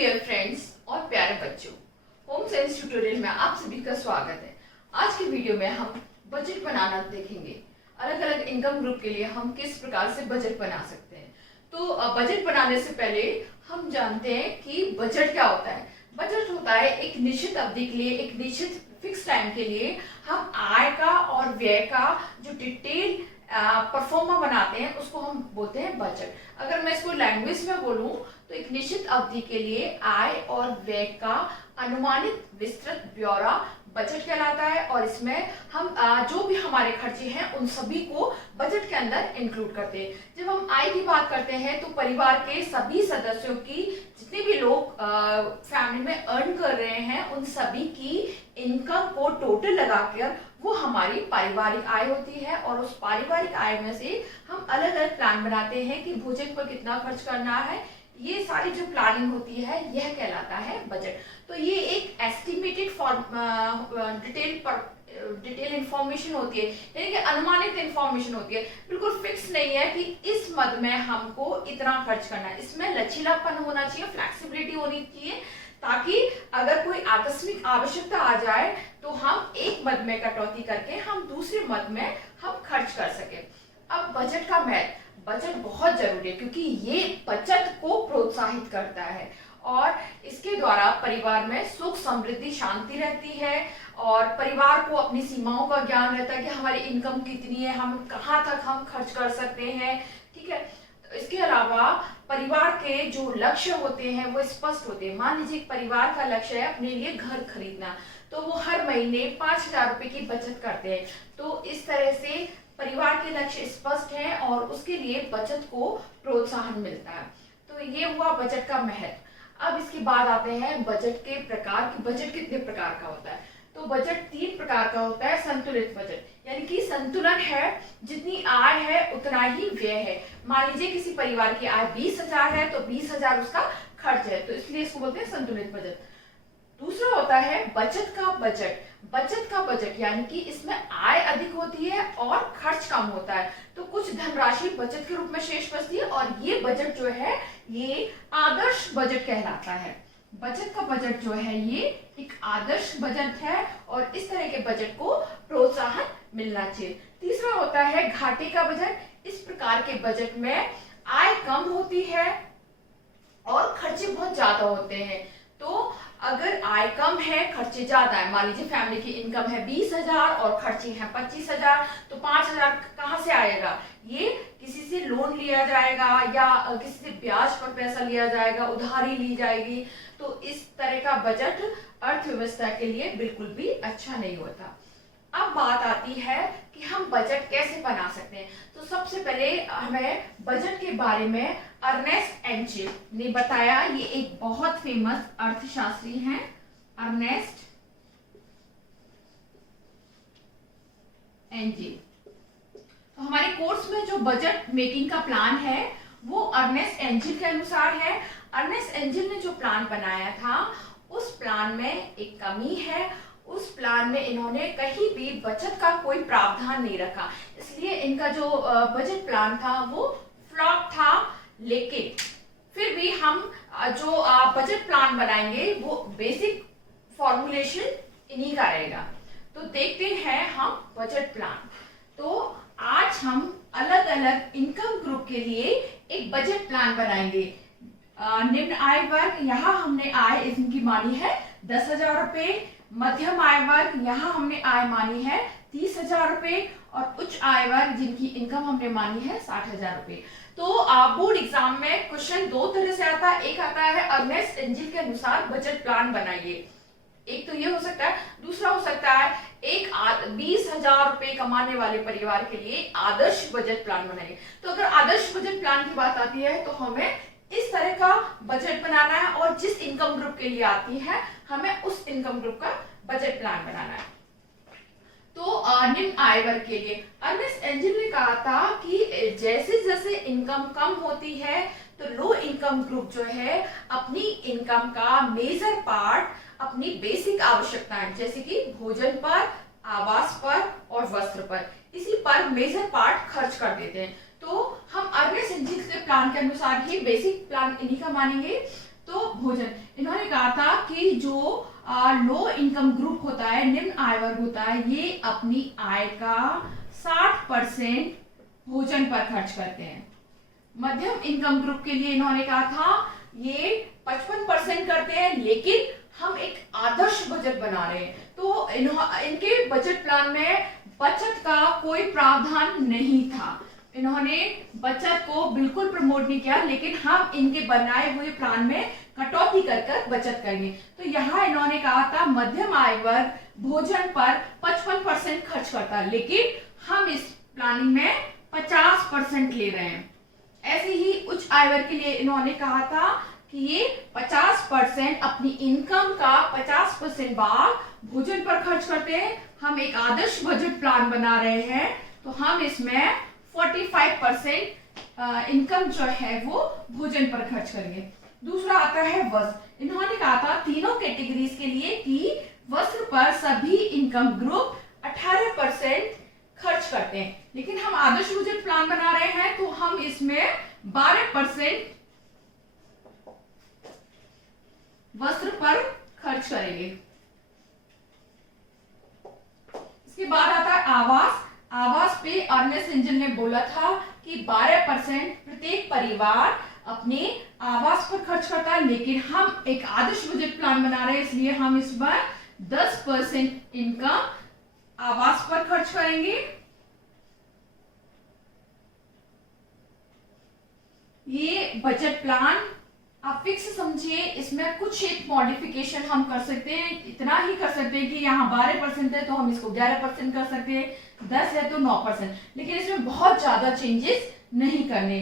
Dear friends और प्यारे बच्चों, होम साइंस ट्यूटोरियल में आप सभी का स्वागत है। आज की वीडियो में हम बजट बनाना देखेंगे। अलग अलग इनकम ग्रुप के लिए हम किस प्रकार से बजट बना सकते हैं। तो बजट बनाने से पहले हम जानते हैं कि बजट क्या होता है। बजट होता है एक निश्चित अवधि के लिए, एक निश्चित फिक्स टाइम के लिए हम आय का और व्यय का जो डिटेल परफॉर्मा बनाते हैं उसको हम बोलते हैं बजट। अगर मैं इसको लैंग्वेज में बोलूं तो एक निश्चित अवधि के लिए आय और व्यय का अनुमानित विस्तृत ब्यौरा बजट कहलाता है। और इसमें हम जो भी हमारे खर्चे हैं उन सभी को बजट के अंदर इंक्लूड करते हैं। जब हम आय की बात करते हैं तो परिवार के सभी सदस्यों की, जितने भी लोग फैमिली में अर्न कर रहे हैं, उन सभी की इनकम को टोटल लगाकर वो हमारी पारिवारिक आय होती है। और उस पारिवारिक आय में से हम अलग अलग प्लान बनाते हैं कि भोजन पर कितना खर्च करना है। ये सारी जो प्लानिंग होती है यह कहलाता है बजट। तो ये एक एस्टिमेटेड डिटेल इंफॉर्मेशन होती है, यानी कि अनुमानित इंफॉर्मेशन होती है। बिल्कुल फिक्स नहीं है कि इस मद में हमको इतना खर्च करना है। इसमें लचीलापन होना चाहिए, फ्लेक्सिबिलिटी होनी चाहिए, ताकि अगर कोई आकस्मिक आवश्यकता आ जाए तो हम एक मद में कटौती करके हम दूसरे मद में हम खर्च कर सके। अब बजट का महत्व, बजट बहुत जरूरी है क्योंकि ये बचत को प्रोत्साहित करता है और इसके द्वारा परिवार में सुख समृद्धि शांति रहती है और परिवार को अपनी सीमाओं का ज्ञान रहता है कि हमारी इनकम कितनी है, हम कहाँ तक हम खर्च कर सकते हैं। ठीक है, तो इसके अलावा परिवार के जो लक्ष्य होते हैं वो स्पष्ट होते हैं। मान लीजिए परिवार का लक्ष्य है अपने लिए घर खरीदना, तो वो हर महीने 5,000 रुपए की बचत करते हैं। तो इस तरह से परिवार के लक्ष्य स्पष्ट हैं और उसके लिए बचत को प्रोत्साहन मिलता है। तो ये हुआ बजट का महत्व। अब इसके बाद आते हैं बजट के प्रकार कि बजट कितने प्रकार का होता है। तो बजट 3 प्रकार का होता है। संतुलित बजट, यानी कि संतुलन है, जितनी आय है उतना ही व्यय है। मान लीजिए किसी परिवार की आय 20,000 है तो 20,000 उसका खर्च है, तो इसलिए इसको बोलते हैं संतुलित बजट। दूसरा होता है बचत का बजट। बचत का बजट यानी कि इसमें आय अधिक होती है और खर्च कम होता है, तो कुछ धनराशि बचत के रूप में शेष बचती है और ये बजट जो है ये आदर्श बजट कहलाता है। बचत का बजट जो है ये एक आदर्श बजट है और इस तरह के बजट को प्रोत्साहन मिलना चाहिए। तीसरा होता है घाटे का बजट। इस प्रकार के बजट में आय कम होती है और खर्चे बहुत ज्यादा होते हैं। तो अगर आय कम है, खर्चे ज्यादा है, मान लीजिए फैमिली की इनकम है 20,000 और खर्चे हैं 25,000, तो 5,000 कहाँ से आएगा? ये किसी से लोन लिया जाएगा या किसी से ब्याज पर पैसा लिया जाएगा, उधारी ली जाएगी। तो इस तरह का बजट अर्थव्यवस्था के लिए बिल्कुल भी अच्छा नहीं होता। अब बात आती है कि हम बजट कैसे बना सकते हैं। तो सबसे पहले हमें बजट के बारे में अर्नेस्ट एंजिल ने बताया। ये एक बहुत फेमस अर्थशास्त्री हैं, अर्नेस्ट एंजिल। तो हमारे कोर्स में जो बजट मेकिंग का प्लान है वो अर्नेस्ट एंजिल के अनुसार है। अर्नेस्ट एंजिल ने जो प्लान बनाया था उस प्लान में एक कमी है। उस प्लान में इन्होंने कहीं भी बचत का कोई प्रावधान नहीं रखा, इसलिए इनका जो बजट प्लान था वो फ्लॉप था। लेकिन फिर भी हम जो बजट प्लान बनाएंगे वो बेसिक फॉर्मुलेशन इन्हीं का रहेगा। तो देखते हैं हम बजट प्लान। तो आज हम अलग अलग इनकम ग्रुप के लिए एक बजट प्लान बनाएंगे। निम्न आय वर्ग, यहाँ हमने आय इनकी मानी है 10,000 रुपए। मध्यम आय वर्ग, यहाँ हमने आय मानी है 30,000 रुपए और उच्च आय वर्ग जिनकी इनकम हमने मानी है 60,000 रुपए। तो बोर्ड एग्जाम में क्वेश्चन 2 तरह से आता है। एक आता है अर्नेस्ट एंजिल के अनुसार बजट प्लान बनाइए। एक तो ये हो सकता है, दूसरा हो सकता है एक 20,000 रुपए कमाने वाले परिवार के लिए आदर्श बजट प्लान बनाइए। तो अगर आदर्श बजट प्लान की बात आती है तो हमें इस तरह का बजट बनाना है और जिस इनकम ग्रुप के लिए आती है हमें उस इनकम ग्रुप का बजट प्लान बनाना है। तो निम्न आय वर्ग के लिए अर्नेस्ट एंजिल ने कहा था कि जैसे जैसे इनकम कम होती है तो लो इनकम ग्रुप जो है अपनी इनकम का मेजर पार्ट अपनी बेसिक आवश्यकताएं जैसे कि भोजन पर, आवास पर और वस्त्र पर, इसी पर मेजर पार्ट खर्च कर देते हैं। तो हम अर्नेस्ट एंजिल के प्लान के अनुसार ही बेसिक प्लान इन्हीं का मानेंगे। तो भोजन, इन्होंने कहा था कि जो लो इनकम ग्रुप होता है, निम्न आय वर्ग होता है, ये अपनी आय का 60% भोजन पर खर्च करते हैं। मध्यम इनकम ग्रुप के लिए इन्होंने कहा था ये 55% करते हैं, लेकिन हम एक आदर्श बजट बना रहे हैं, तो इनके बजट प्लान में बचत का कोई प्रावधान नहीं था। इन्होंने बचत को बिल्कुल प्रमोट नहीं किया, लेकिन हम इनके बनाए हुए प्लान में कटौती कर कर बचत करेंगे। तो यहाँ इन्होंने कहा था मध्यम आय वर्ग भोजन पर 55% खर्च करता है, लेकिन हम इस प्लानिंग में 50% ले रहे हैं। ऐसे ही उच्च आय वर्ग के लिए इन्होंने कहा था कि ये 50% अपनी इनकम का 50% भाग भोजन पर खर्च करते हैं। हम एक आदर्श बजट प्लान बना रहे हैं, तो हम इसमें 45% इनकम जो है वो भोजन पर खर्च करेंगे। दूसरा आता है वस्त्र। इन्होंने कहा था तीनों कैटेगरीज के लिए कि वस्त्र पर सभी इनकम ग्रुप 18% खर्च करते हैं, लेकिन हम आदर्श बजट प्लान बना रहे हैं, तो हम इसमें 12% वस्त्र पर खर्च करेंगे। इसके बाद आता है आवास। आवास पे अर्नेस्ट एंजल ने बोला था कि 12% प्रत्येक परिवार अपने आवास पर खर्च करता है, लेकिन हम एक आदर्श बजट प्लान बना रहे हैं, इसलिए हम इस बार 10% इनकम आवास पर खर्च करेंगे। ये बजट प्लान आप फिक्स समझिए, इसमें कुछ एक मॉडिफिकेशन हम कर सकते हैं। इतना ही कर सकते हैं कि यहाँ 12% है तो हम इसको 11% कर सकते हैं, 10 है तो 9%, लेकिन इसमें बहुत ज्यादा चेंजेस नहीं करने।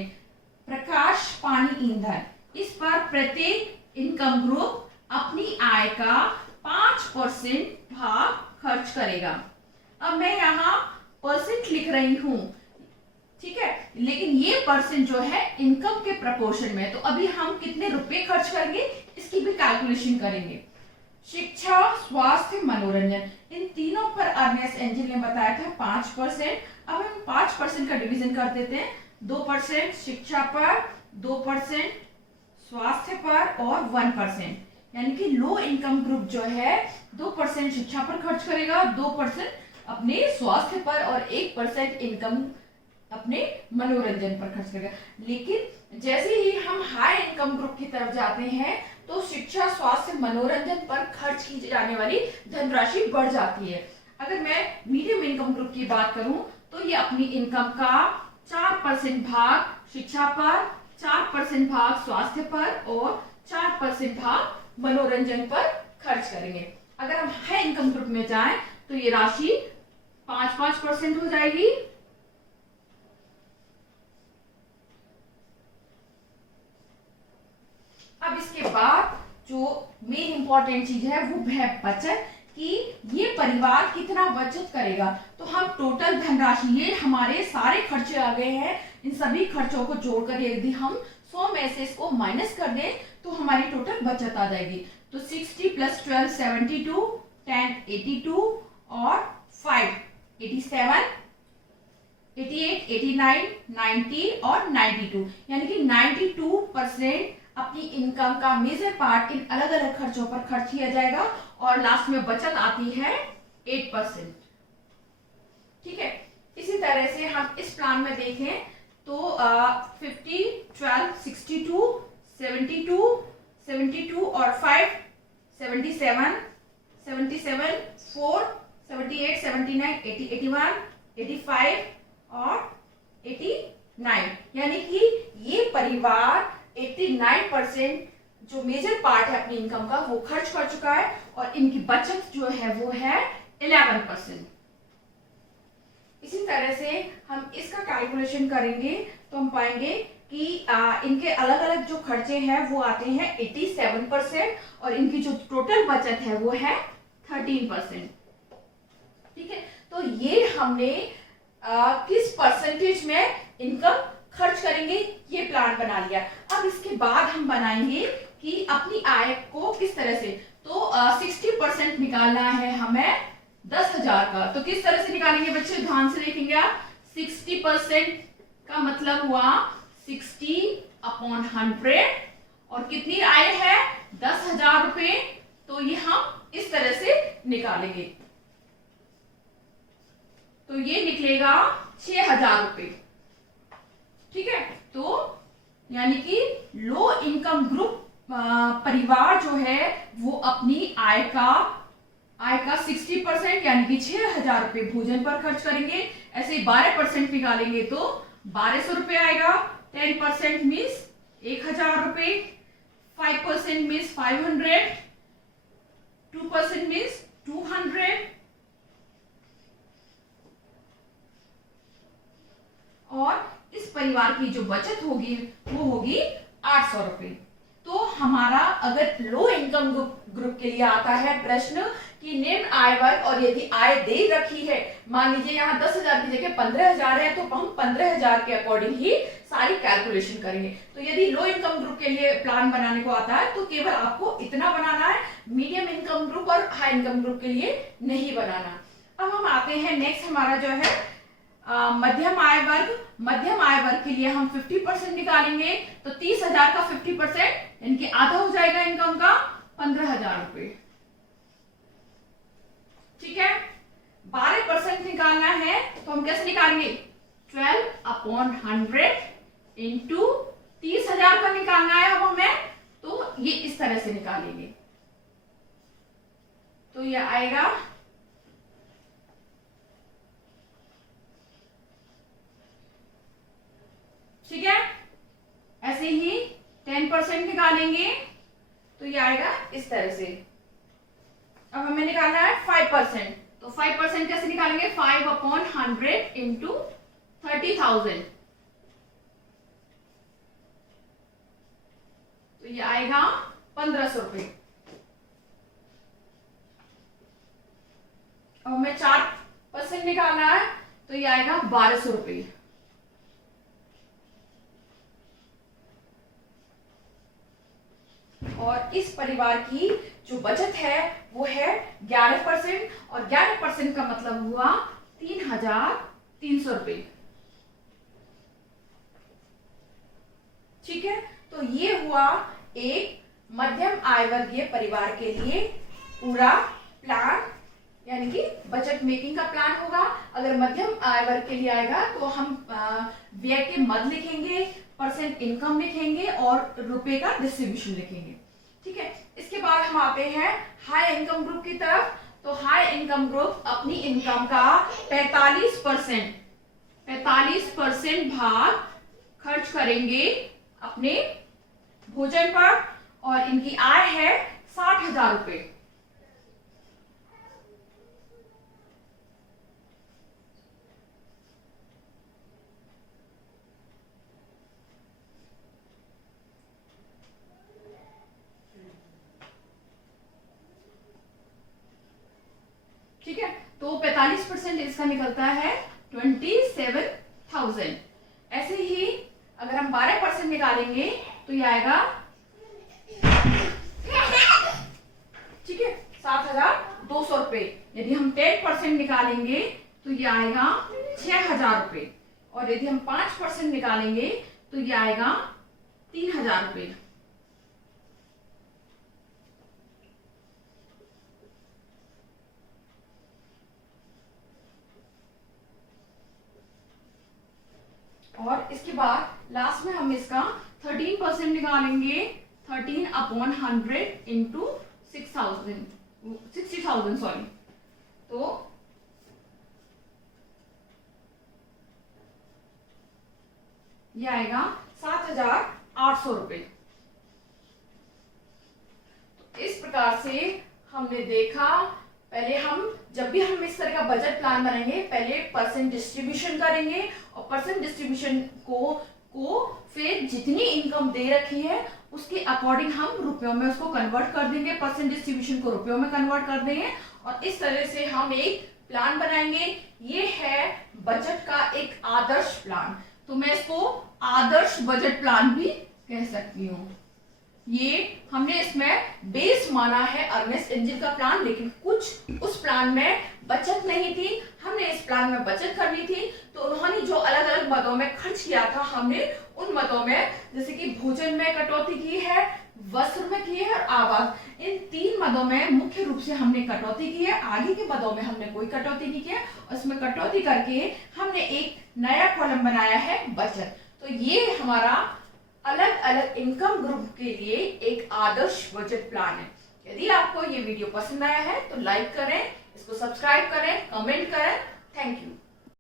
प्रकाश, पानी, ईंधन, इस पर प्रत्येक इनकम ग्रुप अपनी आय का 5% भाग खर्च करेगा। अब मैं यहाँ परसेंट लिख रही हूं, ठीक है, लेकिन ये परसेंट जो है इनकम के प्रपोर्शन में, तो अभी हम कितने रुपए खर्च करेंगे इसकी भी कैलकुलेशन करेंगे। शिक्षा, स्वास्थ्य, मनोरंजन, इन तीनों पर अर्नेस्ट एंजल ने बताया था 5%। अब हम 5% का डिवीजन कर देते हैं, 2% शिक्षा पर, 2% स्वास्थ्य पर और 1%, यानी कि लो इनकम ग्रुप जो है 2% शिक्षा पर खर्च करेगा, 2% अपने स्वास्थ्य पर और 1% इनकम अपने मनोरंजन पर खर्च करेगा। लेकिन जैसे ही हम हाई इनकम ग्रुप की तरफ जाते हैं तो शिक्षा, स्वास्थ्य, मनोरंजन पर खर्च की जाने वाली धनराशि बढ़ जाती है। अगर मैं मीडियम इनकम ग्रुप की बात करूं तो ये अपनी इनकम का 4% भाग शिक्षा पर, 4% भाग स्वास्थ्य पर और 4% भाग मनोरंजन पर खर्च करेंगे। अगर हम हाई इनकम ग्रुप में जाएं तो ये राशि 5-5% हो जाएगी। अब इसके बाद जो मेन इंपॉर्टेंट चीज है वो है बचत, कि ये परिवार कितना बचत करेगा। तो हम टोटल धनराशि, ये हमारे सारे खर्चे आ गए हैं, इन सभी खर्चों को जोड़कर यदि हम 100 में से इसको माइनस कर दें तो हमारी टोटल बचत आ जाएगी। तो 60 + 12 72, 10 82 और 5 87, 88, 89, 90 और 92, यानी कि 92% अपनी इनकम का मेजर पार्ट इन अलग अलग खर्चों पर खर्च किया जाएगा और लास्ट में बचत आती है 8%। ठीक है, इसी तरह से हम इस प्लान में देखें तो 50, 12, 62, 72, 72 और 5 77, 77, 4, 78, 79, 80, 81, 85 और 89, यानी कि ये परिवार 89% जो मेजर पार्ट है अपनी इनकम का वो खर्च कर चुका है और इनकी बचत जो है वो है 11%। इसी तरह से हम इसका कैलकुलेशन करेंगे तो हम पाएंगे कि इनके अलग अलग जो खर्चे हैं वो आते हैं 87% और इनकी जो टोटल बचत है वो है 13%। ठीक है, तो ये हमने किस परसेंटेज में इनकम खर्च करेंगे ये प्लान बना लिया। अब इसके बाद हम बनाएंगे कि अपनी आय को किस तरह से, तो 60% निकालना है हमें 10,000 का। तो किस तरह से निकालेंगे बच्चे, ध्यान से देखेंगे आप। 60% का मतलब हुआ 60/100 और कितनी आय है 10,000 रुपए, तो ये हम इस तरह से निकालेंगे, तो ये निकलेगा 6,000 रुपए। ठीक है, तो यानी कि लो इनकम ग्रुप परिवार जो है वो अपनी आय का 60% यानी कि 6,000 रुपए भोजन पर खर्च करेंगे। ऐसे 12% निकालेंगे तो 1,200 रुपए आएगा। 10% मीन्स 1,000 रुपए, 5% मीन्स 500, 2% मीन्स 200, और इस परिवार की जो बचत होगी वो होगी 800 रुपए। तो हमारा अगर लो इनकम ग्रुप के लिए आता है प्रश्न कि निम्न आय वर्ग, और यदि आय दे रखी है, मान लीजिए यहाँ 10,000 की जगह 15,000 है, तो हम 15,000 के अकॉर्डिंग ही सारी कैलकुलेशन करेंगे। तो यदि लो इनकम ग्रुप के लिए प्लान बनाने को आता है तो केवल आपको इतना बनाना है, मीडियम इनकम ग्रुप और हाई इनकम ग्रुप के लिए नहीं बनाना। अब हम आते हैं नेक्स्ट, हमारा जो है मध्यम आय वर्ग। मध्यम आय वर्ग के लिए हम 50% निकालेंगे, तो 30,000 का 50% यानी कि आधा हो जाएगा इनकम का 15,000 रुपए। ठीक है, 12% निकालना है तो हम कैसे निकालेंगे, 12/100 इंटू 30,000 का निकालना है अब हमें, तो ये इस तरह से निकालेंगे, तो ये आएगा ठीक है। ऐसे ही 10% निकालेंगे तो ये आएगा इस तरह से। अब हमें निकालना है 5%, तो 5% कैसे निकालेंगे, 5/100 इंटू 30,000, तो ये आएगा 1,500 रुपए। अब हमें 4% निकालना है तो ये आएगा 1,200 रुपए। और इस परिवार की जो बचत है वो है 11%, और 11% का मतलब हुआ 3,300 रुपए। ठीक है, तो ये हुआ एक मध्यम आय वर्गीय परिवार के लिए पूरा प्लान, यानी कि बजट मेकिंग का प्लान होगा। अगर मध्यम आय वर्ग के लिए आएगा तो हम व्यय के मद लिखेंगे, परसेंट इनकम लिखेंगे और रुपए का डिस्ट्रीब्यूशन लिखेंगे। ठीक है, इसके बाद हम आते हैं हाई इनकम ग्रुप की तरफ। तो हाई इनकम ग्रुप अपनी इनकम का 45% भाग खर्च करेंगे अपने भोजन पर, और इनकी आय है 60,000 रुपए। ठीक है, तो 45% इसका निकलता है 27,000। ऐसे ही अगर हम 12% निकालेंगे तो ये आएगा, ठीक है, 7,200 रुपए। यदि हम 10% निकालेंगे तो ये आएगा 6,000 रुपए, और यदि हम 5% निकालेंगे तो ये आएगा 3,000 रुपए। और इसके बाद लास्ट में हम इसका 13% निकालेंगे, 13/100 इंटू 60,000 सॉरी, तो ये आएगा 7,800 रुपए। तो इस प्रकार से हमने देखा, पहले हम जब भी हम इस तरह का बजट प्लान बनाएंगे पहले परसेंट डिस्ट्रीब्यूशन करेंगे, और परसेंट डिस्ट्रीब्यूशन को फिर जितनी इनकम दे रखी है उसके अकॉर्डिंग हम रुपयों में उसको कन्वर्ट कर देंगे, परसेंट डिस्ट्रीब्यूशन को रुपयों में कन्वर्ट कर देंगे, और इस तरह से हम एक प्लान बनाएंगे। ये है बजट का एक आदर्श प्लान, तो मैं इसको आदर्श बजट प्लान भी कह सकती हूँ। ये हमने इसमें बेस माना है अर्नेस्ट एंजिल का प्लान, लेकिन कुछ उस प्लान में बचत नहीं थी, हमने इस प्लान में बचत करनी थी, तो उन्होंने जो अलग अलग मदों में खर्च किया था हमने उन मदों में जैसे कि भोजन में कटौती की है, वस्त्र में की है और आवास, इन 3 मदों में मुख्य रूप से हमने कटौती की है। आगे के मदों में हमने कोई कटौती नहीं किया, उसमें कटौती करके हमने एक नया कॉलम बनाया है बचत। तो ये हमारा अलग अलग इनकम ग्रुप के लिए एक आदर्श बजट प्लान है। यदि आपको ये वीडियो पसंद आया है तो लाइक करें, इसको सब्सक्राइब करें, कमेंट करें। Thank you.